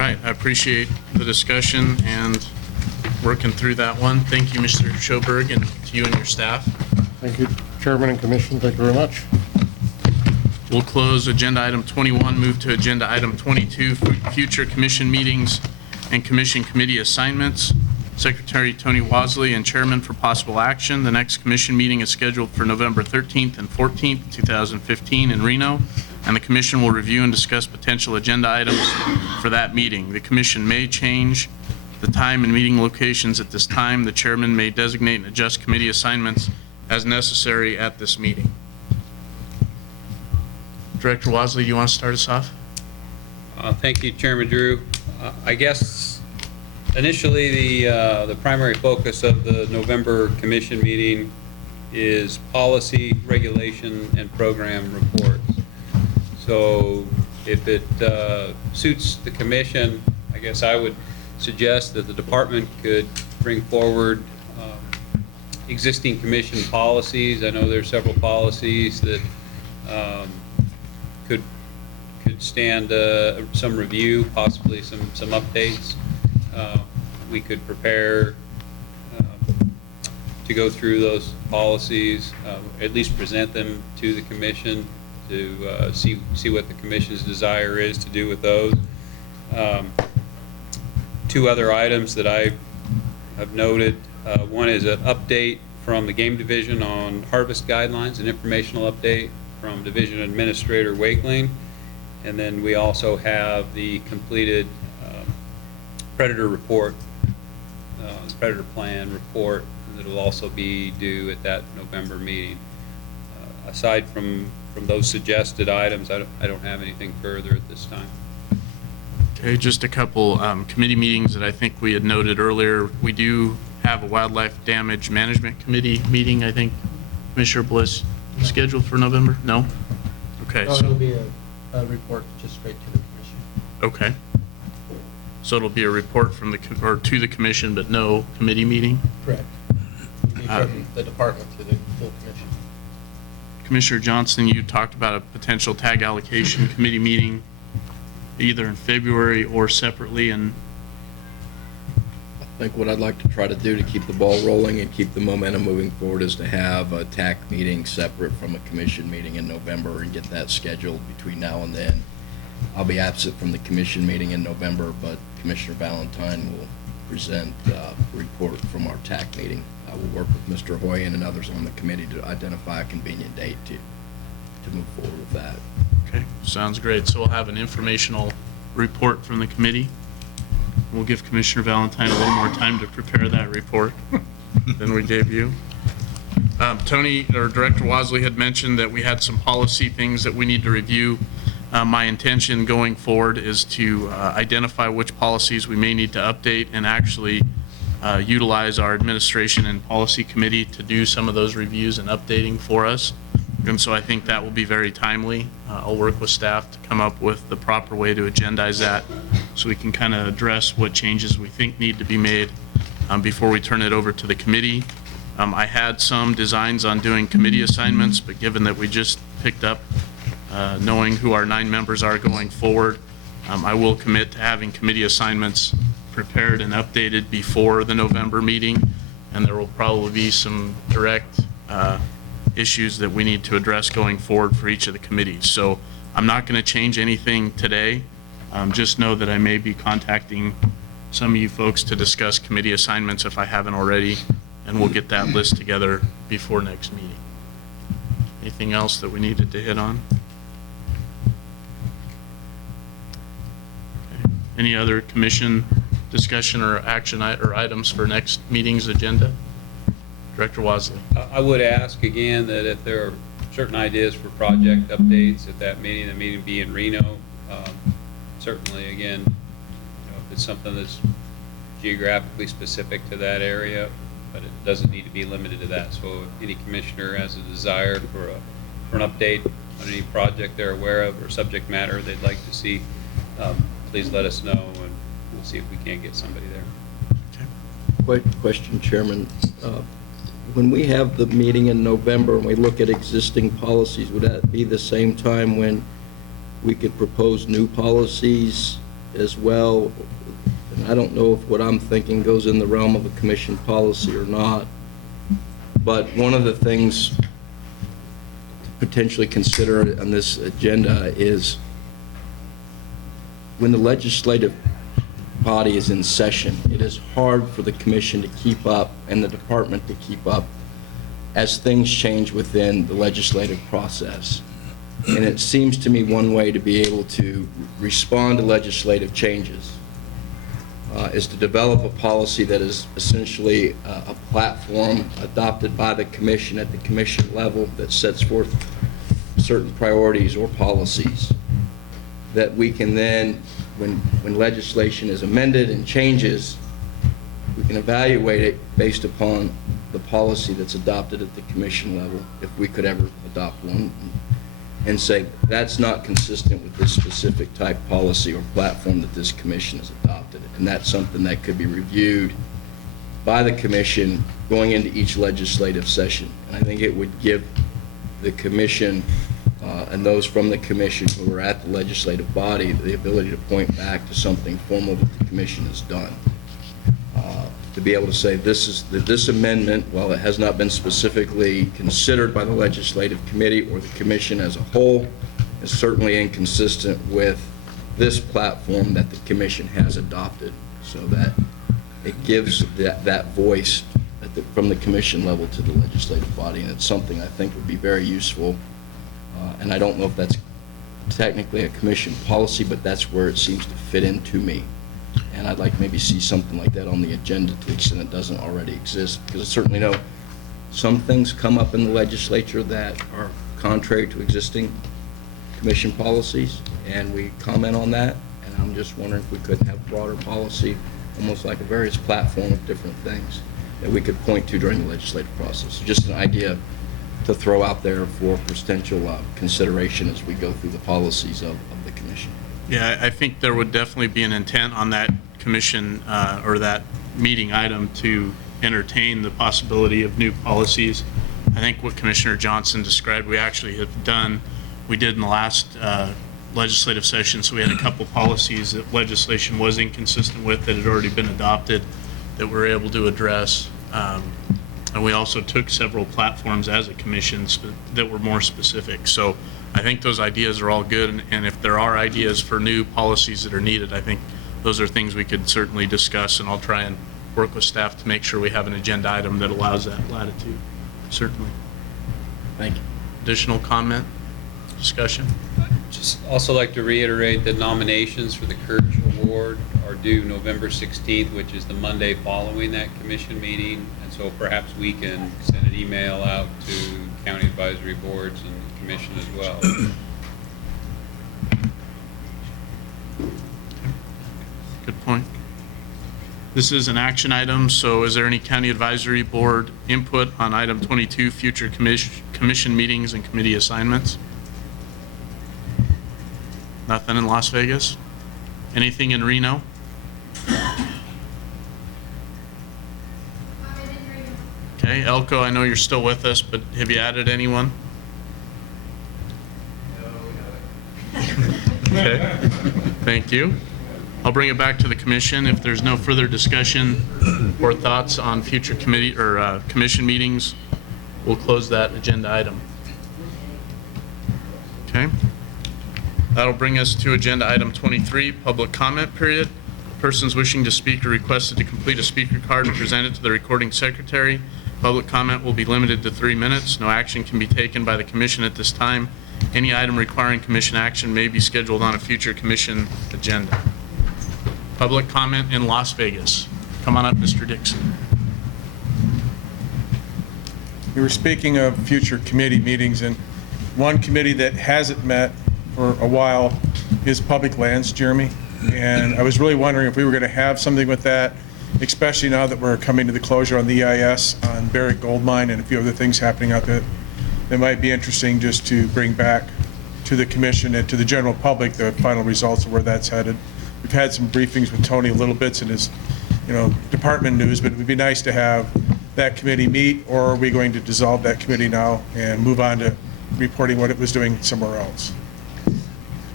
right, I appreciate the discussion and working through that one. Thank you, Mr. Schoberg, and to you and your staff. Thank you, Chairman and Commission. Thank you very much. We'll close agenda item 21, move to agenda item 22, future commission meetings and commission committee assignments. Secretary Tony Wasley and Chairman for possible action. The next commission meeting is scheduled for November 13th and 14th, 2015 in Reno, and the commission will review and discuss potential agenda items for that meeting. The commission may change the time and meeting locations at this time. The chairman may designate and adjust committee assignments as necessary at this meeting. Director Wasley, do you want to start us off? Thank you, Chairman Drew. I guess initially the primary focus of the November commission meeting is policy, regulation, and program reports. So if it suits the commission, I guess I would suggest that the department could bring forward existing commission policies. I know there's several policies that could stand some review, possibly some updates. We could prepare to go through those policies, at least present them to the commission to see what the commission's desire is to do with those. Two other items that I have noted. One is an update from the game division on harvest guidelines, an informational update from Division Administrator Wakeling. And then we also have the completed predator report, predator plan report that will also be due at that November meeting. Aside from those suggested items, I don't have anything further at this time. Okay, just a couple committee meetings that I think we had noted earlier. We do have a Wildlife Damage Management Committee meeting, I think, Commissioner Bliss, scheduled for November? No? Okay. No, it'll be a report just straight to the commission. Okay. So it'll be a report from or to the commission, but no committee meeting? Correct. It'll be from the department to the full commission. Commissioner Johnson, you talked about a potential tag allocation committee meeting either in February or separately, and I think what I'd like to try to do to keep the ball rolling and keep the momentum moving forward is to have a TAC meeting separate from a commission meeting in November and get that scheduled between now and then. I'll be absent from the commission meeting in November, but Commissioner Valentine will present a report from our TAC meeting. I will work with Mr. Hoyen and others on the committee to identify a convenient date to move forward with that. okay, sounds great. So we'll have an informational report from the committee. We'll give Commissioner Valentine a little more time to prepare that report than we gave you. Tony, or Director Wasley had mentioned that we had some policy things that we need to review. My intention going forward is to identify which policies we may need to update and actually utilize our administration and policy committee to do some of those reviews and updating for us. And so I think that will be very timely. I'll work with staff to come up with the proper way to agendize that so we can kind of address what changes we think need to be made before we turn it over to the committee. I had some designs on doing committee assignments, but given that we just picked up knowing who our 9 members are going forward, I will commit to having committee assignments prepared and updated before the November meeting, and there will probably be some direct issues that we need to address going forward for each of the committees. So I'm not going to change anything today. Just know that I may be contacting some of you folks to discuss committee assignments if I haven't already, and we'll get that list together before next meeting. Anything else that we needed to hit on? Okay. Any other commission discussion or action or items for next meeting's agenda? Director Wasley. I would ask again that if there are certain ideas for project updates at that meeting, the meeting be in Reno, certainly again, if it's something that's geographically specific to that area, but it doesn't need to be limited to that. So if any commissioner has a desire for an update on any project they're aware of or subject matter they'd like to see, please let us know and we'll see if we can't get somebody there. Quick question, Chairman. When we have the meeting in November and we look at existing policies, would that be the same time when we could propose new policies as well, and I don't know if what I'm thinking goes in the realm of a commission policy or not, but one of the things to potentially consider on this agenda is when the legislative body is in session, it is hard for the commission to keep up and the department to keep up as things change within the legislative process. And it seems to me one way to be able to respond to legislative changes is to develop a policy that is essentially a platform adopted by the commission at the commission level that sets forth certain priorities or policies that we can then, when legislation is amended and changes, we can evaluate it based upon the policy that's adopted at the commission level, if we could ever adopt one, and say, that's not consistent with this specific type policy or platform that this commission has adopted. And that's something that could be reviewed by the commission going into each legislative session. And I think it would give the commission and those from the commission who are at the legislative body the ability to point back to something formal that the commission has done. To be able to say this amendment, while it has not been specifically considered by the legislative committee or the commission as a whole, is certainly inconsistent with this platform that the commission has adopted, so that it gives that voice from the commission level to the legislative body, and it's something I think would be very useful. And I don't know if that's technically a commission policy, but that's where it seems to fit in to me. And I'd like maybe see something like that on the agenda to the extent it doesn't already exist, because I certainly know some things come up in the legislature that are contrary to existing commission policies, and we comment on that. And I'm just wondering if we couldn't have broader policy, almost like a various platform of different things that we could point to during the legislative process. Just an idea to throw out there for potential consideration as we go through the policies of the commission. Yeah, I think there would definitely be an intent on that commission or that meeting item to entertain the possibility of new policies. I think what Commissioner Johnson described, we actually have done, we did in the last legislative session, so we had a couple policies that legislation was inconsistent with that had already been adopted that we're able to address. And we also took several platforms as a commission that were more specific. So I think those ideas are all good, and if there are ideas for new policies that are needed, I think those are things we could certainly discuss, and I'll try and work with staff to make sure we have an agenda item that allows that latitude, certainly. Thank you. Additional comment, discussion? Just also like to reiterate that nominations for the Kirch Award are due November 16th, which is the Monday following that commission meeting. And so perhaps we can send an email out to county advisory boards and the commission as well. Good point. This is an action item, so is there any county advisory board input on item 22, future commission meetings and committee assignments? Nothing in Las Vegas? Anything in Reno? Okay, Elko, I know you're still with us, but have you added anyone? Okay, thank you. I'll bring it back to the commission. If there's no further discussion or thoughts on future committee or commission meetings, we'll close that agenda item. Okay. That'll bring us to agenda item 23, public comment period. Persons wishing to speak are requested to complete a speaker card and present it to the recording secretary. Public comment will be limited to 3 minutes. No action can be taken by the commission at this time. Any item requiring commission action may be scheduled on a future commission agenda. Public comment in Las Vegas. Come on up, Mr. Dixon. We were speaking of future committee meetings, and one committee that hasn't met for a while is Public Lands, Jeremy. And I was really wondering if we were going to have something with that, especially now that we're coming to the closure on the EIS on Barrick Gold Mine and a few other things happening out there. It might be interesting just to bring back to the commission and to the general public the final results of where that's headed. We've had some briefings with Tony, little bits in his, department news, but it would be nice to have that committee meet, or are we going to dissolve that committee now and move on to reporting what it was doing somewhere else?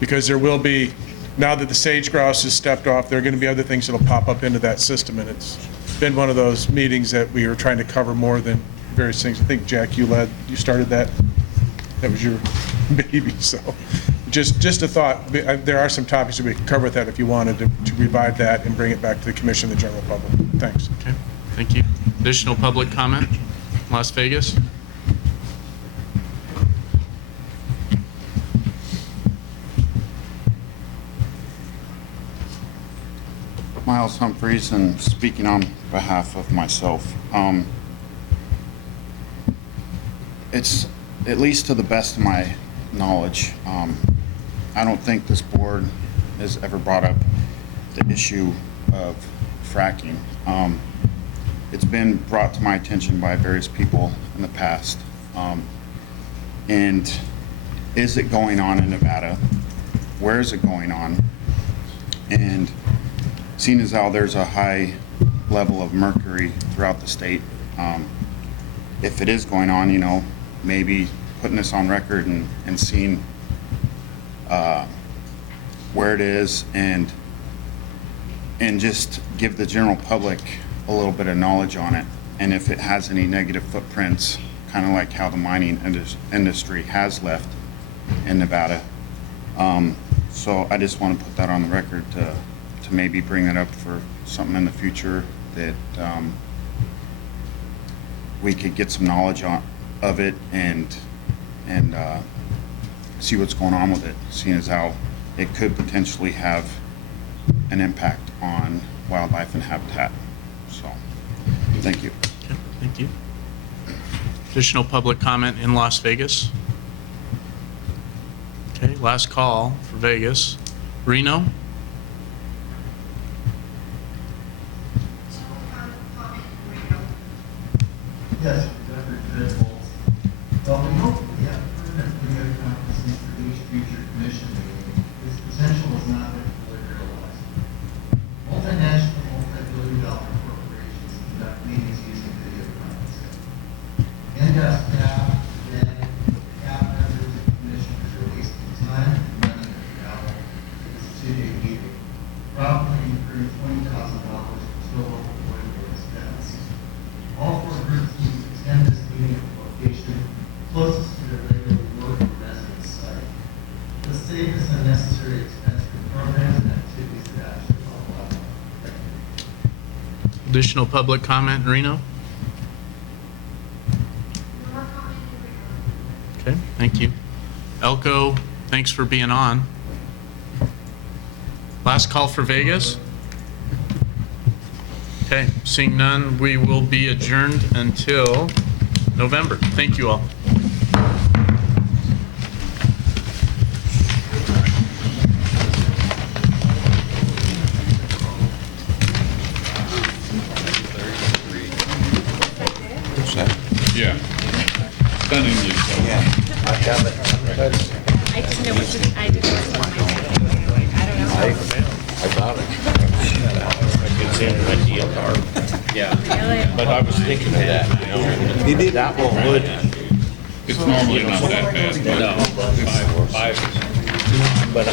Because there will be now that the sage grouse has stepped off, there are going to be other things that'll pop up into that system, and it's been one of those meetings that we were trying to cover more than various things. I think, Jack, you started that. That was your baby, so just a thought. There are some topics that we can cover with that if you wanted to revive that and bring it back to the commission and the general public. Thanks. Okay, thank you. Additional public comment? Las Vegas? Miles Humphreys, and speaking on behalf of myself, it's, at least to the best of my knowledge, I don't think this board has ever brought up the issue of fracking. It's been brought to my attention by various people in the past. And is it going on in Nevada? Where is it going on? And seeing as how there's a high level of mercury throughout the state, if it is going on, you know, maybe putting this on record and seeing where it is and just give the general public a little bit of knowledge on it. And if it has any negative footprints, kind of like how the mining industry has left in Nevada. So I just want to put that on the record to maybe bring that up for something in the future that we could get some knowledge of it and see what's going on with it, seeing as how it could potentially have an impact on wildlife and habitat. So, thank you. Okay, thank you. Additional public comment in Las Vegas? Okay, last call for Vegas. Reno? Yes, Dr. Dreadwolf. Well, we hope we have permanent video conferencing for each future commission meeting. Its potential has not been fully realized. Multinational, multi-billion-dollar corporations conduct meetings using video conferencing. In-depth staff, then staff members and commissioners are wasting time and money to travel to this two-day meeting, probably incurring $20,000 total avoidable expense. All four groups need to attend this meeting at the location closest to their regular work or residence site. This saves us unnecessary expense for programs and activities that actually help wildlife. Thank you. Additional public comment, Reno? Okay, thank you. Elko, thanks for being on. Last call for Vegas? Okay, seeing none, we will be adjourned until November. Thank you all. Yeah. Stunning you. I didn't know what to, I didn't know what to I don't know. I thought it. It's in my deal card. Yeah. Really? But I was thinking of that, you know. He did that one would. It's normally not that bad, but. No, five. But I